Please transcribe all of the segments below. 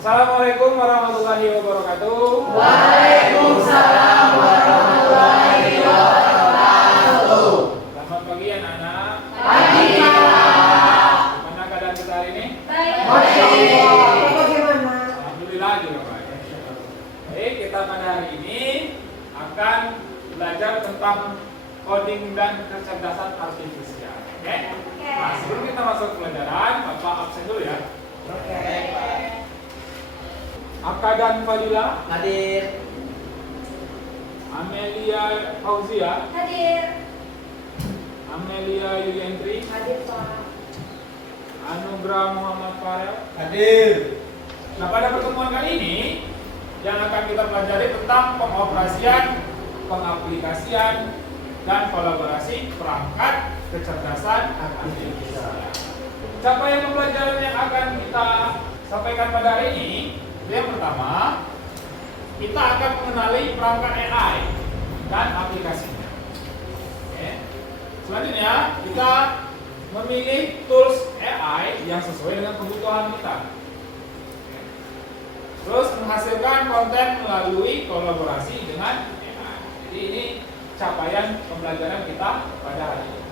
Assalamualaikum warahmatullahi wabarakatuh. Waalaikumsalam warahmatullahi wabarakatuh. Selamat pagi anak-anak. Pagi Pak. Gimana keadaan kita hari ini? Masya Allah. Bagaimana? Alhamdulillah juga baik. Baik, kita pada hari ini akan belajar tentang coding dan kecerdasan artifisial. Oke? Nah, sebelum kita masuk pelajaran, Bapak absen dulu ya. Aka dan Fadila, Hadir. Amelia Fauzia, Hadir. Amelia Yuliantri, Hadir Pak. Anugrah Muhammad Farel. Hadir. Nah, pada pertemuan kali ini yang akan kita pelajari tentang pengoperasian, pengaplikasian, dan kolaborasi perangkat kecerdasan artifisial. Capaian pembelajaran yang akan kita sampaikan pada hari ini, yang pertama, kita akan mengenali perangkat AI dan aplikasinya. Oke. Selanjutnya, kita memilih tools AI yang sesuai dengan kebutuhan kita. Oke. Terus menghasilkan konten melalui kolaborasi dengan AI. Jadi ini capaian pembelajaran kita pada hari ini.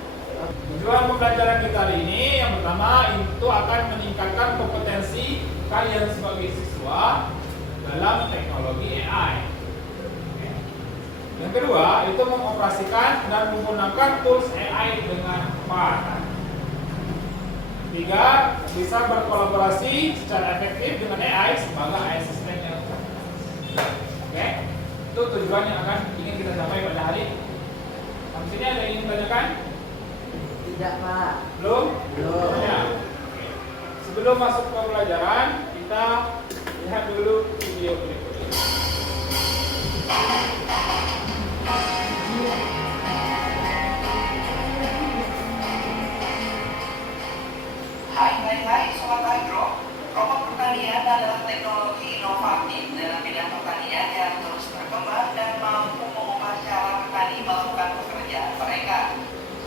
Tujuan pembelajaran kita hari ini yang pertama itu akan meningkatkan kompetensi kalian sebagai siswa dalam teknologi AI. Oke. Yang kedua itu mengoperasikan dan menggunakan tools AI dengan tepat. Tiga, bisa berkolaborasi secara efektif dengan AI sebagai asisten yang cerdas. Oke, itu tujuan yang akan ingin kita capai pada hari ini. Sampai sini ada yang ingin ditanyakan? Tidak Pak. Belum? Belum. Ya. Oke. Sebelum masuk ke pelajaran, kita lihat dulu video berikut ini. Hai Sobat Agro. Robot pertanian adalah teknologi inovatif dalam bidang pertanian yang terus berkembang dan mampu mengubah cara petani melakukan pekerjaan mereka.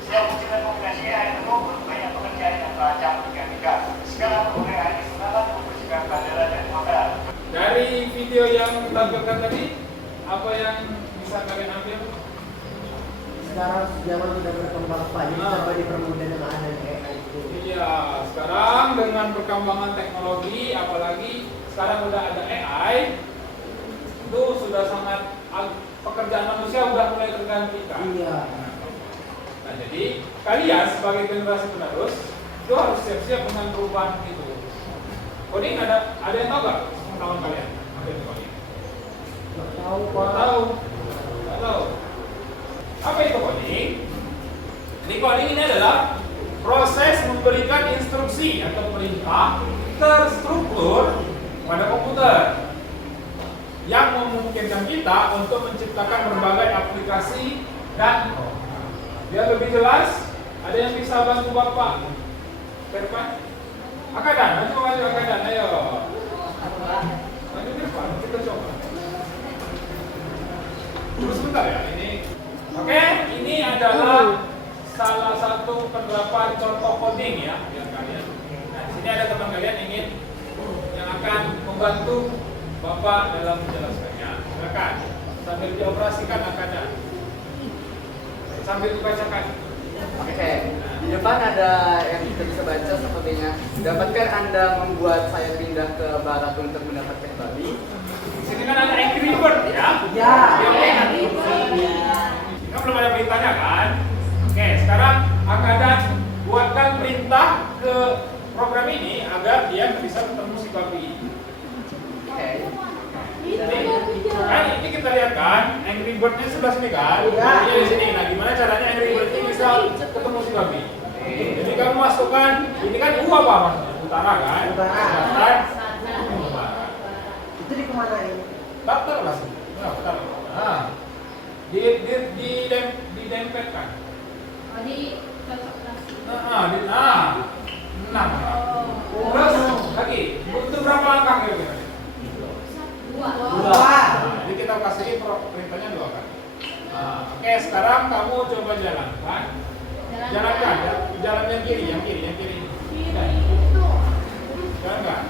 Setiap wujudnya kombinasi air robot banyak pekerjaan yang terancam tiga. Segala penggunaan disengaja membersihkan bandara dan hotel. Dari video yang ditampilkan tadi, apa yang bisa kalian ambil? Sekarang zaman sudah berkembang Pak, jadi dapat dipermudah dengan adanya AI itu. Iya, sekarang dengan perkembangan teknologi, apalagi sekarang udah ada AI, itu sudah sangat pekerjaan manusia udah mulai tergantikan. Iya. Nah, jadi kalian sebagai generasi penerus itu harus siap-siap dengan perubahan itu. Coding ada yang tahu nggak pengetahuan kalian? Apa itu coding? Nggak tahu Nggak Pak. tahu. Nggak tahu. Apa itu coding? Jadi coding ini adalah proses memberikan instruksi atau perintah terstruktur pada komputer yang memungkinkan kita untuk menciptakan berbagai aplikasi dan program. Biar lebih jelas, ada yang bisa bantu Bapak? Firman? Akadan, maju Akadan, ayo. Maju Firman, kita coba. Terus sebentar ya, ini. Oke, ini adalah salah satu penerapan contoh coding ya, biar kalian. Nah, di sini ada teman kalian yang akan membantu Bapak dalam menjelaskannya. Silakan sambil dioperasikan Akadan. Sambil dibacakan. Oke, di depan ada yang kita bisa baca sepertinya. Dapatkah Anda membuat saya pindah ke barat untuk mendapatkan babi? Di sini kan ada Angry Bird ya. Ya. Oke, ini belum ada perintahnya kan? Oke, sekarang Akadan buatkan perintah ke program ini agar dia bisa ketemu si babi. Oke. Kan ini kita lihat kan, Angry Bird-nya sebelah sini kan? Iya. Dia di sini. Nah, gimana caranya Angry Bird ini bisa ketemu si babi? Jadi kamu masukkan, ini kan apa maksudnya? Utara kan? Utara. Selatan, utara. Itu di kemana ini? Daftar lah sih. Nah, bentar. Nah, didempetkan. Oh, di cocok nasi. Enam. Terus lagi, butuh berapa langkah kira-kira? Dua. Dua. Jadi kita kasih perintahnya 2 kali. Nah, oke, sekarang kamu coba jalankan. Jalankan, jalan yang kiri. Kiri itu. Jalankan.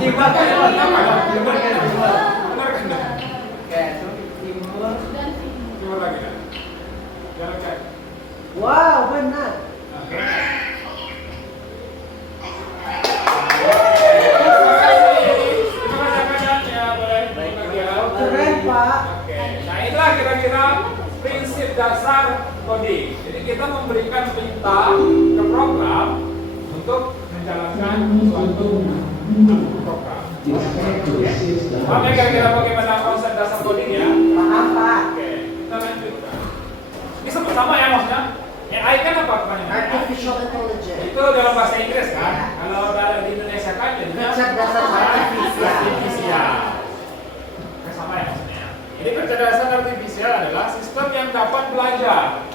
Timur kan? Benar kan? Benar kan? Oke, timur. Dan timur. Timur lagi kan? Jangan cek. Wow, benar. Oke. Terima kasih banyak ya, boleh lagi ya. Keren, Pak. Oke. Nah, itulah kira-kira prinsip dasar coding. Jadi kita memberikan perintah ke program untuk menjalankan suatu program. Paham ya kira-kira bagaimana konsep dasar coding ya? Paham, Pak. Oke, kita lanjutkan. Ini sama ya maksudnya? AI kan apa kepanjangannya? Artificial Intelligence. Itu dalam bahasa Inggris kan? Kalau dalam di Indonesia kan jadinya Kecerdasan artifisial. artifisial. Kan sama ya maksudnya. Jadi kecerdasan artifisial adalah sistem yang dapat belajar,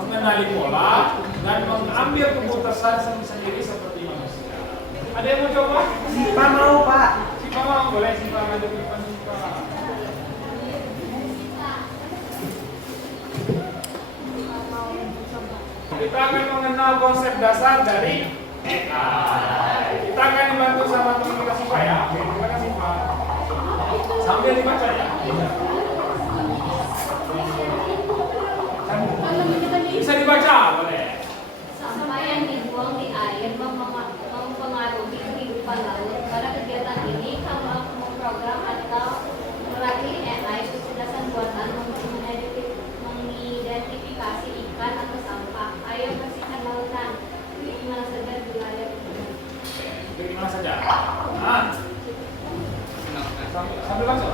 mengenali pola, dan mengambil keputusan sendiri seperti manusia. Ada yang mau coba? Sipa mau, Pak. Sipa mau, boleh Sipa maju ke depan Sipa. Kita akan mengenal konsep dasar dari AI. Kita akan dibantu sama teman kita Sipa ya. Oke, terima kasih Pak. Sambil dibaca ya. Bisa dibaca, boleh. Sampah yang dibuang di air mempengaruhi kehidupan laut. Pada kegiatan ini, kamu akan memprogram atau melatih AI kecerdasan buatan untuk mengidentifikasi ikan atau sampah. Ayo bersihkan lautan. Di mana saja di layar ini. Dari mana saja? Nah, sambil langsung.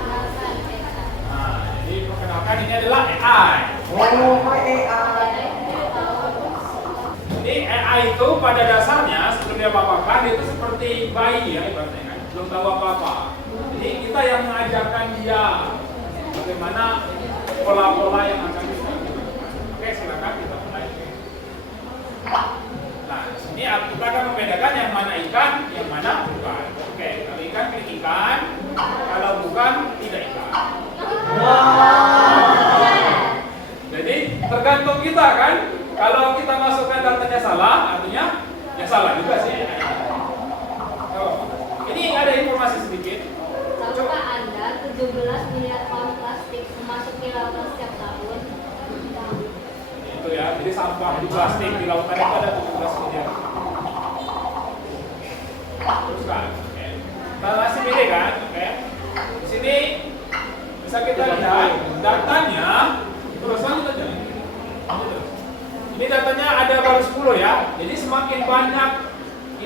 Alasan AI. Nah, jadi perkenalkan ini adalah AI. Oh, AI. Jadi AI itu pada dasarnya sebelum dia apa-apakan itu seperti bayi ya ibaratnya kan, belum tahu apa-apa. Jadi kita yang mengajarkan dia bagaimana pola-pola yang akan kita lakukan. Oke, silakan kita mulai. Nah, ini kita akan membedakan yang mana ikan, yang mana bukan. Oke, kalau ikan klik ikan, kalau bukan tidak ikan. Jadi tergantung kita kan. Kalau kita masukkan datanya salah, artinya ya salah juga sih. Oh, ini ada informasi sedikit. Tahukah Anda 17 miliar ton plastik memasuki lautan setiap tahun? Itu ya, jadi sampah di plastik di lautan itu ada 17 miliar. Teruskan, oke. Kita masih pilih kan, oke. Di sini bisa kita lihat datanya. Terus lanjut aja. Ini datanya ada baru 10 ya. Jadi semakin banyak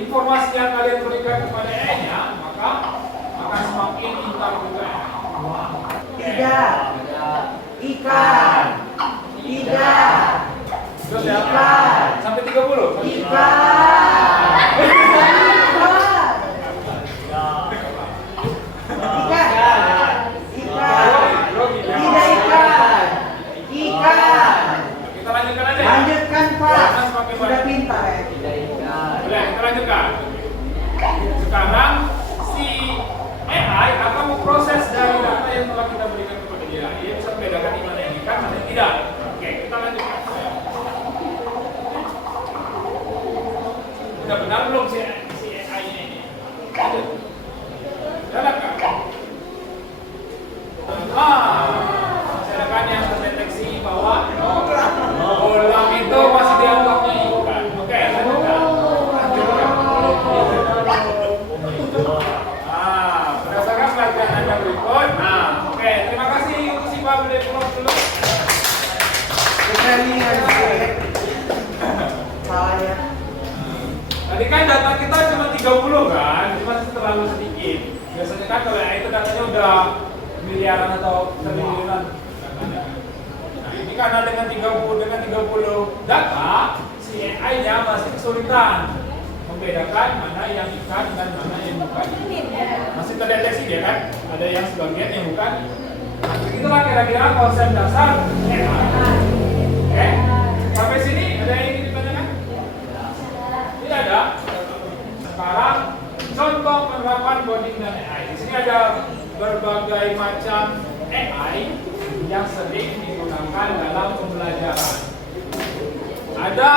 informasi yang kalian berikan kepada AI-nya, maka akan semakin pintar juga ya. Tidak. Ikan. Tidak. Terus ya. Ikan. Sampai 30. Ikan. Tidak ikan. Ikan. Kita lanjutkan aja ya. Lanjutkan, Pak. Jangan semakin Sudah banyak. pintar ya. Boleh, kita lanjutkan. Sekarang si AI akan memproses dari data yang telah kita berikan kepada dia. Dia bisa membedakan mana yang ikan, mana yang tidak. Oke, kita lanjutkan. Udah benar belum si AI-nya ini? Jalan kan? Masyarakat yang terdeteksi bahwa bolang itu masih dianggapnya ikan. Oke, lanjutkan. Berdasarkan pelajaran Anda berikut. Nah, oke, terima kasih untuk si Pak Bude Pulau dulu. Pertandingan salahnya. Tadi kan data kita cuma 30 kan, jadi masih terlalu sedikit. Biasanya kan kalau itu datanya udah miliaran atau triliunan datanya. Nah, ini karena dengan 30 data, si AI-nya masih kesulitan membedakan mana yang ikan dan mana yang bukan. Masih terdeteksi dia kan, ada yang sebagian yang bukan. Nah, begitulah kira-kira konsep dasar AI. Oke, sampai sini ada yang ingin ditanyakan? Tidak ada. Sekarang contoh penerapan coding dan AI. Di sini ada berbagai macam AI yang sering digunakan dalam pembelajaran. Ada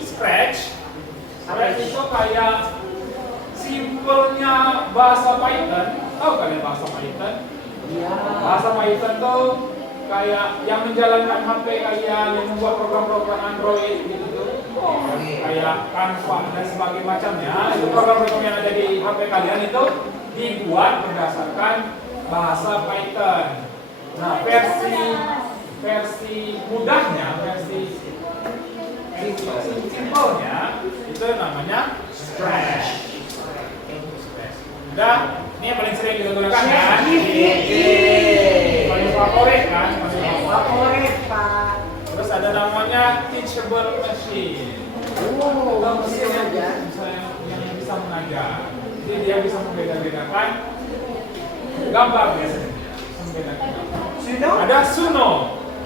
Scratch. Scratch itu kayak simpelnya bahasa Python. Tahu kalian bahasa Python? Iya. Bahasa Python tuh kayak yang menjalankan HP kalian, yang membuat program-program Android gitu tuh. Kayak Canva dan sebagainya macamnya. Itu program-program yang ada di HP kalian itu dibuat berdasarkan bahasa Python. Nah, versi mudahnya, versi simpelnya itu namanya Scratch. Udah, ini yang paling sering kita gunakan kan? Paling favorit kan? Favorit, Pak. Terus ada namanya Teachable Machine. Oh, Itu mesin mesin aja. yang bisa mengajar. Jadi dia bisa membeda-bedakan gambar biasanya. Membedakan gambar. Suno? Ada Suno.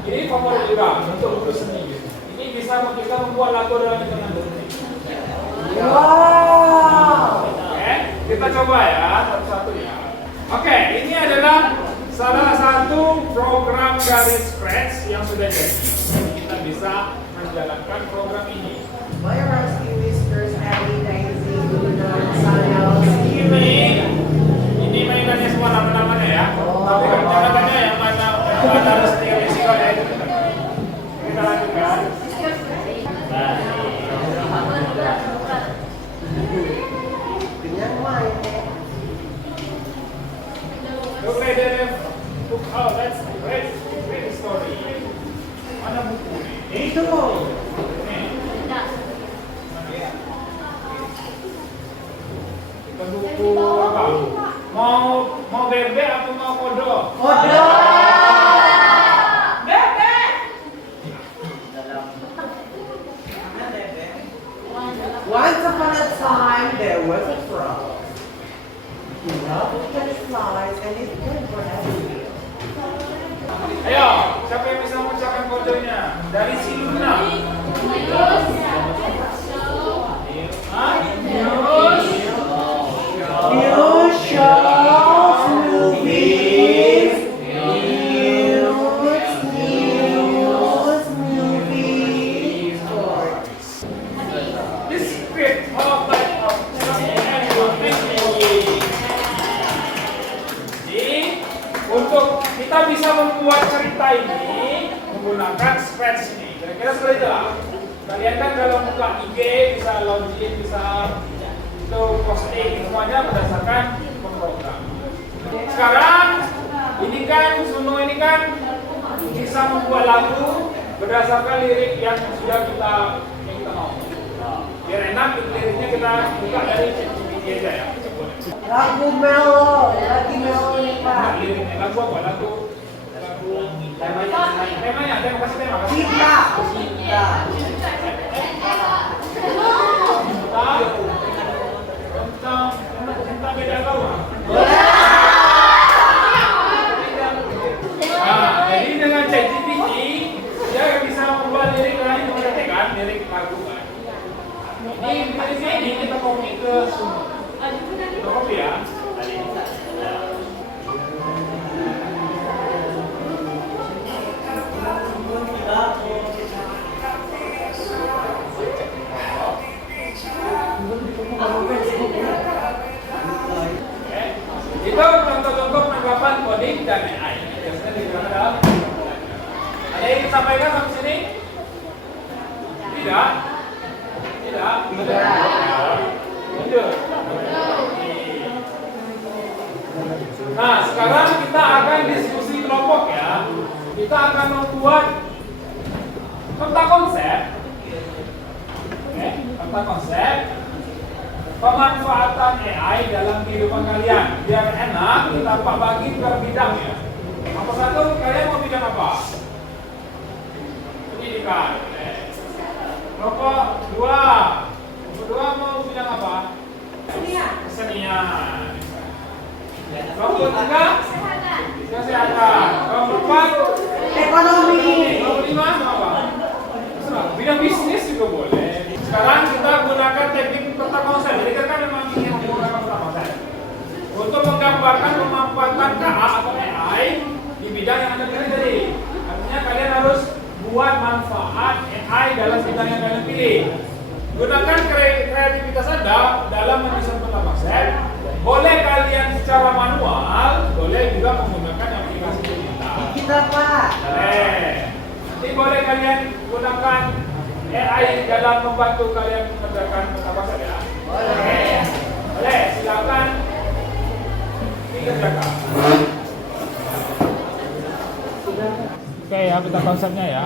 Ini favorit juga untuk guru seni gitu. Ini bisa kita membuat lagu dalam hitungan detik. Wow. Oke, kita coba ya satu-satu ya. Oke, ini adalah salah satu program dari Scratch yang sudah jadi. Kita bisa menjalankan program ini. Maya Rusty Whiskers, Abby, Daisy, Luna, Sayal, Ini mainannya semua nama-namanya ya. Tapi kata-katanya yang mana harus dirisiko ya itu. Kita lanjutkan. Dengan main. Look at the book. Oh, that's great. Great story. Mana buku ini? Itu. Ini. Kita buku apa? Mau bebek atau mau kodok? Kodok. Once upon a time, there was a frog. He loved his flies and it went for everywhere. Ayo, siapa yang bisa mengucapkan kodenya? Dari si Luna. Hah? New shows, movies, movies, sports. This script of like Jadi, untuk kita bisa membuat cerita ini menggunakan Scratch ini. Kira-kira seperti itu lah. Kalian kan kalau buka IG bisa login, bisa itu posting semuanya berdasarkan program. Sekarang ini kan Suno ini kan bisa membuat lagu berdasarkan lirik yang sudah kita mau. Biar enak liriknya kita buka dari ChatGPT aja ya. Lagu melo, lagi melo nih Nah, Pak. liriknya lagu apa? Lagu temanya, kasih tema. Kita, kita. Tentang beda agama. Nah, jadi dengan ChatGPT dia bisa membuat lirik lain kan, lirik lagu kan. Ini liriknya ini kita copy ke Suno. Kita copy ya. Itu contoh-contoh penerapan coding dan AI. Biasanya digunakan dalam ada yang ingin sampaikan sampai sini? Tidak? Tidak? Lanjut. Nah, sekarang kita akan diskusi kelompok ya. Kita akan membuat tentang konsep. Oke, tentang konsep pemanfaatan AI dalam kehidupan kalian. Biar enak, kita bagi per bidang ya. Nomor satu, kalian mau bidang apa? Pendidikan. Nomor dua mau bidang apa? Kesenian. Nomor tiga, kesehatan. Nomor empat, Ekonomi. nomor lima, apa? Terserah. Bidang bisnis juga boleh. Sekarang kita gunakan teknik peta konsep. Jadi kita kan memang ingin menggunakan peta konsep untuk menggambarkan pemanfaatan KA atau AI di bidang yang Anda pilih tadi. Artinya kalian harus buat manfaat AI dalam bidang yang kalian pilih. Gunakan kreativitas Anda dalam menyusun peta konsep. Boleh kalian secara manual, boleh juga menggunakan aplikasi digital. Kita Pak. Boleh. Nanti boleh kalian gunakan AI dalam membantu kalian mengerjakan peta konsep ya. Boleh. Boleh, silakan dikerjakan. Oke ya, peta konsepnya ya.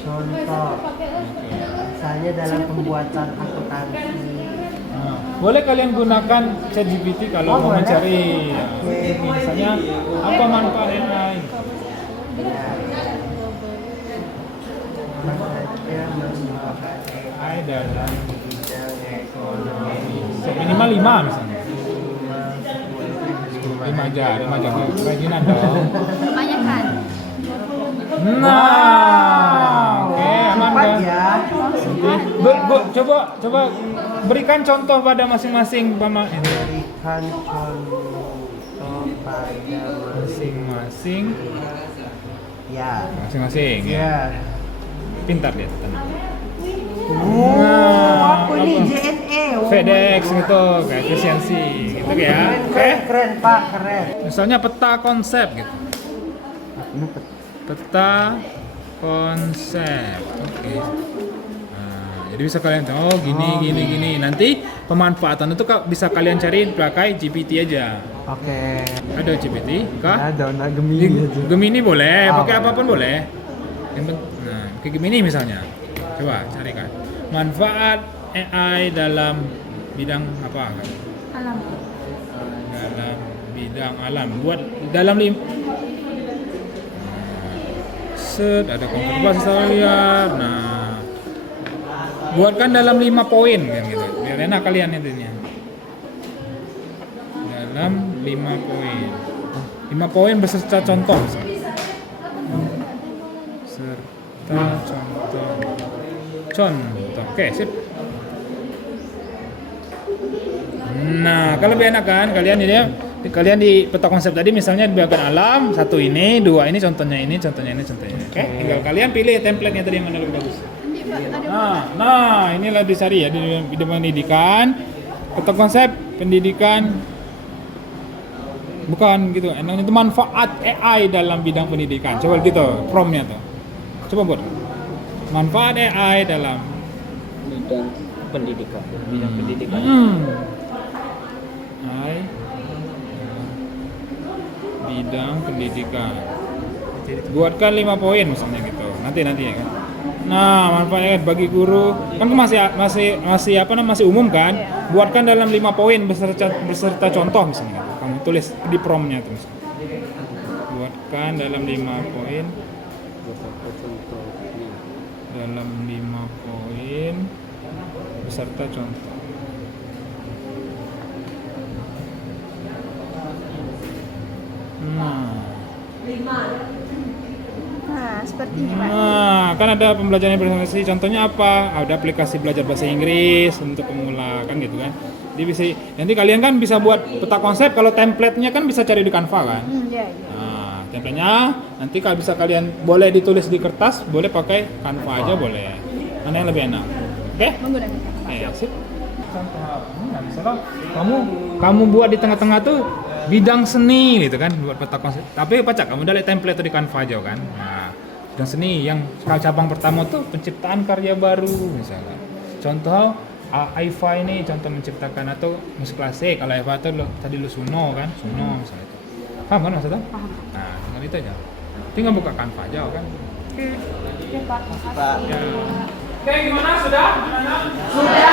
Contoh, misalnya dalam pembuatan akuntansi. Boleh kalian gunakan ChatGPT kalau mau boleh. mencari misalnya apa manfaat AI. AI dalam bidang ekonomi. Minimal 5 misalnya. 5 aja kerajinan dong. Kebanyakan. Nah, oke, aman Cepat kan? ya. Coba berikan contoh pada masing-masing Mama ini. Berikan contoh pada Masing-masing ya. masing-masing ya. Ya. Pintar dia tenang. Apa nih apa? JNE? FedEx gitu, kayak efisiensi gitu ya. Oke. Keren Pak, keren. Misalnya peta konsep gitu. Peta konsep. Oke. Nah, jadi bisa kalian tahu gini. Nanti pemanfaatan itu bisa kalian cari pakai GPT aja. Oke. Ada GPT kah? Ada Gemini aja. Gemini boleh, pakai boleh. apapun boleh. Nah, kayak Gemini misalnya. Coba carikan. Manfaat AI dalam bidang apa? Alam. Dalam bidang alam. Buat dalam ada konservasi satwa liar. Nah, buatkan dalam 5 poin kan gitu. Biar enak kalian intinya. Dalam 5 poin. 5 poin beserta contoh. Serta contoh. Oke, sip. Nah, kalau lebih enak kan kalian di peta konsep tadi misalnya di bagian alam, 1 ini, 2 ini, contohnya ini. Oke, tinggal kalian pilih template-nya tadi yang mana lebih bagus. Nah, inilah dicari ya di bidang pendidikan. Peta konsep pendidikan bukan gitu. Enaknya itu manfaat AI dalam bidang pendidikan. Coba gitu prompt-nya tuh. Coba buat. Manfaat AI dalam Bidang pendidikan. AI bidang pendidikan. Buatkan 5 poin misalnya gitu. Nanti ya kan. Nah, manfaatnya bagi guru kan masih umum kan? Buatkan dalam 5 poin beserta contoh misalnya gitu. Kamu tulis di prompt-nya tuh misalnya. Buatkan dalam 5 poin. Dalam 5 poin beserta contoh. Nah, seperti ini Pak. Nah, kan ada pembelajaran presentasi. Contohnya apa? Ada aplikasi belajar bahasa Inggris untuk pemula kan gitu kan. Jadi bisa nanti kalian kan bisa buat peta konsep kalau template-nya kan bisa cari di Canva kan. Iya. Nah, template-nya nanti kalau bisa kalian boleh ditulis di kertas, boleh pakai Canva aja boleh. Mana yang lebih enak? Oke? Menggunakan. Ayo, sip. Contoh, misalnya kamu buat di tengah-tengah tuh bidang seni gitu kan, buat peta konsep. Tapi pacak kamu udah lihat template tuh di Canva aja kan. Nah, bidang seni yang cabang pertama tuh penciptaan karya baru misalnya. Contoh AIFA ini contoh menciptakan atau musik klasik. Kalau AIFA itu tadi lu Suno kan, Suno misalnya itu. Paham kan maksudnya? Paham. Nah, tinggal itu aja. Tinggal buka Canva aja kan. Oke Pak. Pak. Ya. Oke, gimana? Sudah? Sudah.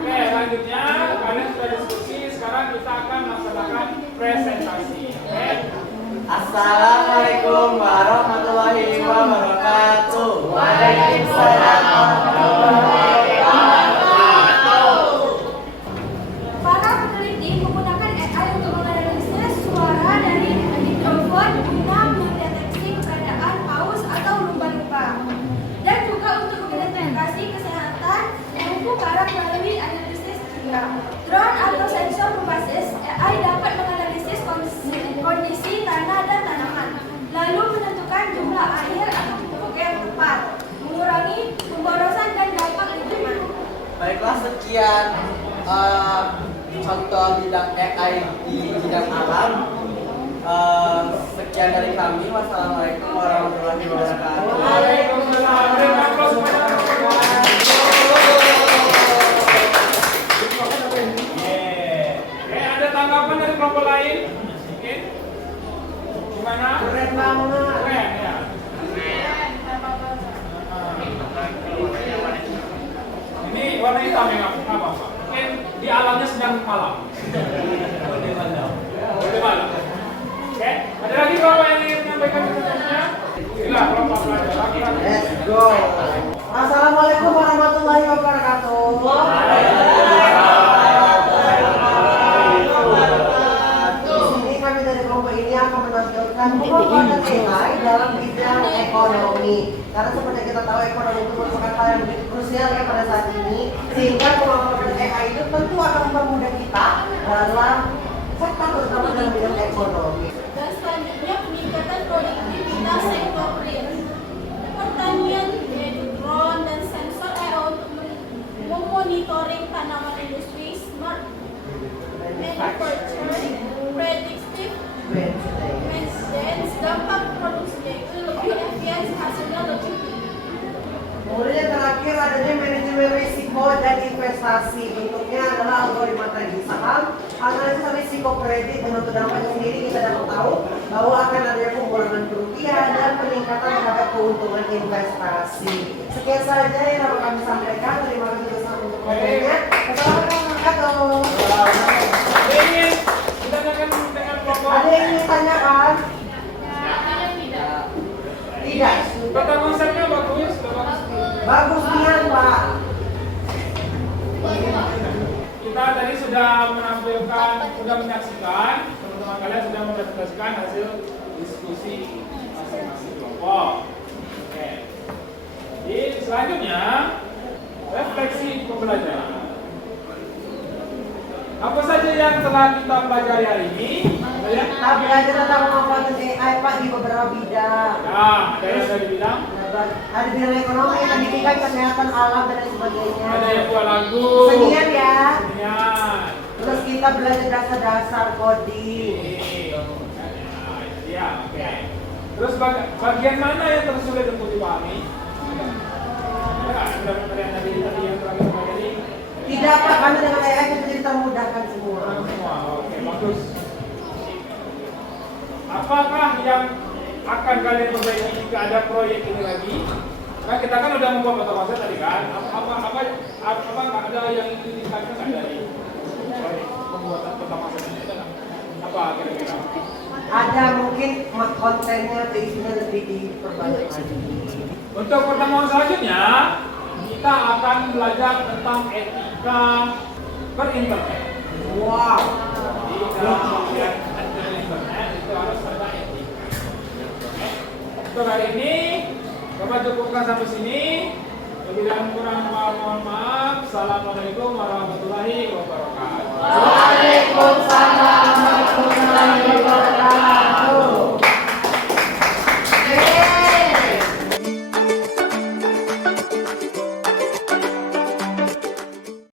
Oke, selanjutnya kalian sudah diskusi. Sekarang kita akan melaksanakan presentasi. Oke? Assalamualaikum warahmatullahi wabarakatuh. Waalaikumsalam warahmatullahi wabarakatuh. Para peneliti menggunakan AI untuk menganalisis suara dari mikrofon guna mendeteksi keberadaan paus atau lumba-lumba, dan juga untuk mengidentifikasi kesehatan tubuh para melalui analisis juga. Drone atau sensor berbasis AI dapat menganalisis kondisi tanah dan tanaman, lalu menentukan sekian contoh bidang AI di bidang alam. Sekian dari kami. Wassalamualaikum warahmatullahi wabarakatuh. Waalaikumsalam. Berikan aplaus kepada teman-teman. Ada tanggapan dari kelompok lain? Mungkin? Gimana? Keren banget. Keren ya. Ini warna hitam ya, nggak apa-apa. Mungkin di alamnya sedang malam. Boleh malam. Oke, ada lagi kelompok yang ingin menyampaikan pendapat? Sila kelompok pelajar laki-laki. Let's go. Assalamualaikum warahmatullahi wabarakatuh. Di sini kami dari kelompok ini akan menampilkan pemanfaatan AI dalam bidang ekonomi. Karena seperti kita tahu ekonomi itu merupakan hal yang begitu krusial ya pada saat ini, sehingga pemanfaatan AI itu tentu akan mempermudah kita dalam sektor terutama dalam bidang ekonomi. Dan selanjutnya peningkatan produktivitas sektor real. Pertanian yaitu drone dan sensor AI untuk memonitoring tanaman industri, smart manufacturing, predictive maintenance, dampak produksinya itu lebih efisien, hasilnya lebih tinggi. Kemudian yang terakhir adanya manajemen risiko dan investasi. Bentuknya adalah algoritma trading saham, analisa risiko kredit dan untuk dampaknya sendiri kita dapat tahu bahwa akan adanya pengurangan kerugian dan peningkatan terhadap keuntungan investasi. Sekian saja yang dapat kami sampaikan. Terima kasih besar untuk kontennya. Assalamualaikum warahmatullahi Ada ingin kita akan dengan kelompok. Ada yang ingin tanyakan? Tidak. Kata konsepnya bagus, bagus. Bagus nian Pak. Kita tadi sudah menampilkan, sudah menyaksikan, teman-teman kalian sudah mempresentasikan hasil diskusi masing-masing kelompok. Oke. Jadi selanjutnya refleksi pembelajaran. Apa saja yang telah kita pelajari hari ini? Kita belajar tentang pemanfaatan AI Pak di beberapa bidang. Ya, ada yang dari bidang. Ada bidang ekonomi, pendidikan, kesehatan, alam dan lain sebagainya. Ada yang buat lagu. Senian ya. Senian. Terus kita belajar dasar-dasar coding. Ya, oke. Terus bagian mana yang tersulit untuk dipahami? Ada materi yang tadi yang terakhir pelajari? Tidak Pak, karena dengan AI kita jadi termudahkan semua. Semua, oke, bagus. Apakah yang akan kalian perbaiki jika ada proyek ini lagi? Kan kita kan udah membuat foto konsep tadi kan? Apa nggak ada yang ingin ditingkatkan nggak dari proyek pembuatan foto konsep ini? Ada nggak? Apa kira-kira? Ada mungkin kontennya atau isinya lebih diperbanyak lagi. Untuk pertemuan selanjutnya, kita akan belajar tentang etika berinternet. Wow. Di dalam bagian internet itu harus ada etika. Oke. Untuk hari ini, coba cukupkan sampai sini. Lebih dan kurang mohon maaf. Assalamualaikum warahmatullahi wabarakatuh. Waalaikumsalam warahmatullahi wabarakatuh.